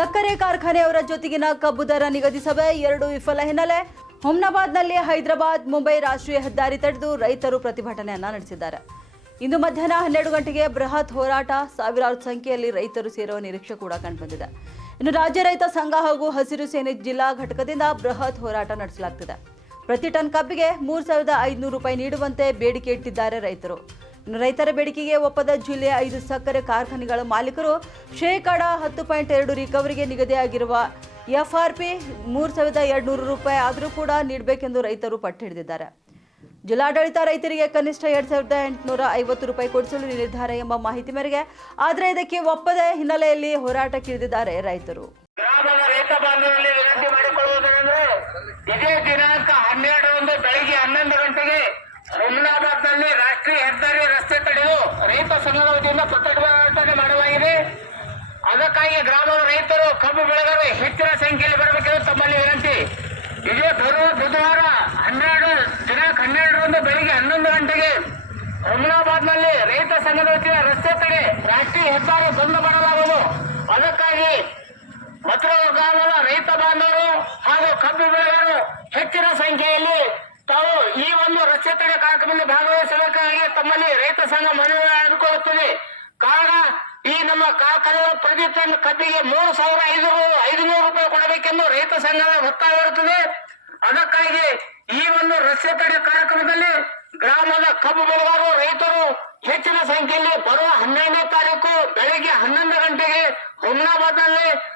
ಸಕ್ಕರೆ ಕಾರ್ಖಾನೆಯವರ ಜೊತೆಗಿನ ಕಬ್ಬು ದರ ನಿಗದಿ ಸಭೆ 2 ವಿಫಲ ಹಿನ್ನೆಲೆ ಹುಮ್ನಾಬಾದ್ನಲ್ಲಿ ಹೈದರಾಬಾದ್ ಮುಂಬೈ ರಾಷ್ಟ್ರೀಯ ಹೆದ್ದಾರಿ ತಡೆದು ರೈತರು ಪ್ರತಿಭಟನೆಯನ್ನ ನಡೆಸಿದ್ದಾರೆ. ಇಂದು ಮಧ್ಯಾಹ್ನ 12 ಗಂಟೆಗೆ ಬೃಹತ್ ಹೋರಾಟ, ಸಾವಿರಾರು ಸಂಖ್ಯೆಯಲ್ಲಿ ರೈತರು ಸೇರುವ ನಿರೀಕ್ಷೆ ಕೂಡ ಕಂಡುಬಂದಿದೆ. ಇನ್ನು ರಾಜ್ಯ ರೈತ ಸಂಘ ಹಾಗೂ ಹಸಿರು ಸೇನೆ ಜಿಲ್ಲಾ ಘಟಕದಿಂದ ಬೃಹತ್ ಹೋರಾಟ ನಡೆಸಲಾಗುತ್ತಿದೆ. ಪ್ರತಿ ಟನ್ ಕಬ್ಬಿಗೆ 3,500 ರೂಪಾಯಿ ನೀಡುವಂತೆ ಬೇಡಿಕೆ ಇಟ್ಟಿದ್ದಾರೆ ರೈತರು. ಇನ್ನು ರೈತರ ಬೇಡಿಕೆಗೆ ಒಪ್ಪದ ಜಿಲ್ಲೆಯ 5 ಸಕ್ಕರೆ ಕಾರ್ಖಾನೆಗಳ ಮಾಲೀಕರು (10.2% ರಿಕವರಿಗೆ ನಿಗದಿಯಾಗಿರುವ FRP 3,200 ರೂಪಾಯಿ ಆದರೂ ಕೂಡ ನೀಡಬೇಕೆಂದು ರೈತರು ಪಟ್ಟು ಹಿಡಿದಿದ್ದಾರೆ. ಜಿಲ್ಲಾಡಳಿತ ರೈತರಿಗೆ ಕನಿಷ್ಠ 2,850 ರೂಪಾಯಿ ಕೊಡಿಸಲು ನಿರ್ಧಾರ ಎಂಬ ಮಾಹಿತಿ ಮೇರೆಗೆ ಆದರೆ ಇದಕ್ಕೆ ಒಪ್ಪದ ಹಿನ್ನೆಲೆಯಲ್ಲಿ ಹೋರಾಟಕ್ಕಿಳಿದಿದ್ದಾರೆ ರೈತರು. ಗ್ರಾಮದ ರೈತ ಬಾಂಧವರಲ್ಲಿ ವಿನಂತಿ ಮಾಡಿಕೊಳ್ಳುವುದೇನೆಂದರೆ ಇದೇ ದಿನಾಂಕ 12 ಬೆಳಿಗ್ಗೆ 11 ಗಂಟೆಗೆ ಹುಮ್ನಾಬಾದ್ನಲ್ಲಿ ರಾಷ್ಟ್ರೀಯ ಹೆದ್ದಾರಿ ರಸ್ತೆ ತಡೆದು ರೈತ ಸಂಘದ ವತಿಯಿಂದ ಪ್ರತಿಭಟನೆ ಮಾಡಲಾಗಿದೆ. ಅದಕ್ಕಾಗಿ ಗ್ರಾಮದ ರೈತರು, ಕಬ್ಬು ಬೆಳೆಗಾರರು ಹೆಚ್ಚಿನ ಸಂಖ್ಯೆಯಲ್ಲಿ ಬರಬೇಕೆಂದು ತಮ್ಮಲ್ಲಿ ವಿನಂತಿ. ಇದೇ ಬರುವ ಬುಧವಾರ 12 ಬೆಳಿಗ್ಗೆ 11 ಗಂಟೆಗೆ ಹುಮ್ನಾಬಾದ್ನಲ್ಲಿ ರೈತ ಸಂಘದ ವತಿಯಿಂದ ರಸ್ತೆ ತಡೆ ರಾಷ್ಟ್ರೀಯ ಹೆದ್ದಾರಿ ಬಂದ್ ಮಾಡಲಾಗುವುದು. ಅದಕ್ಕಾಗಿ ಮಥುರಾ ಗ್ರಾಮದ ರೈತ ಬಾಂಧವರು ಹಾಗೂ ಕಬ್ಬು ಬೆಳೆಗಾರರು ಹೆಚ್ಚಿನ ಸಂಖ್ಯೆಯಲ್ಲಿ ತಾವು ಈ ಒಂದು ರಸ್ತೆ ತಡೆ ಕಾರ್ಯಕ್ರಮದಲ್ಲಿ ಭಾಗವಹಿಸಬೇಕಾಗಿ ತಮ್ಮಲ್ಲಿ ರೈತ ಸಂಘ ಮನವಿ ಮಾಡಿಕೊಳ್ಳುತ್ತದೆ. ಕಾರಣ, ಈ ನಮ್ಮ ಕಾರ್ಖಾನೆ ಪ್ರತಿ ಟನ್ ಕಬ್ಬಿಗೆ 3,500 ರೂಪಾಯಿ ಕೊಡಬೇಕೆಂದು ರೈತ ಸಂಘದ ಒತ್ತಾಯವಿರುತ್ತದೆ. ಅದಕ್ಕಾಗಿ ಈ ಒಂದು ರಸ್ತೆ ತಡೆ ಕಾರ್ಯಕ್ರಮದಲ್ಲಿ ಗ್ರಾಮದ ಕಬ್ಬು ಬೆಳೆಗಾರರು ರೈತರು ಹೆಚ್ಚಿನ ಸಂಖ್ಯೆಯಲ್ಲಿ ಬರುವ 12ನೇ ತಾರೀಕು ಬೆಳಿಗ್ಗೆ 11 ಗಂಟೆಗೆ ಹುಮ್ನಾಬಾದ್ನಲ್ಲಿ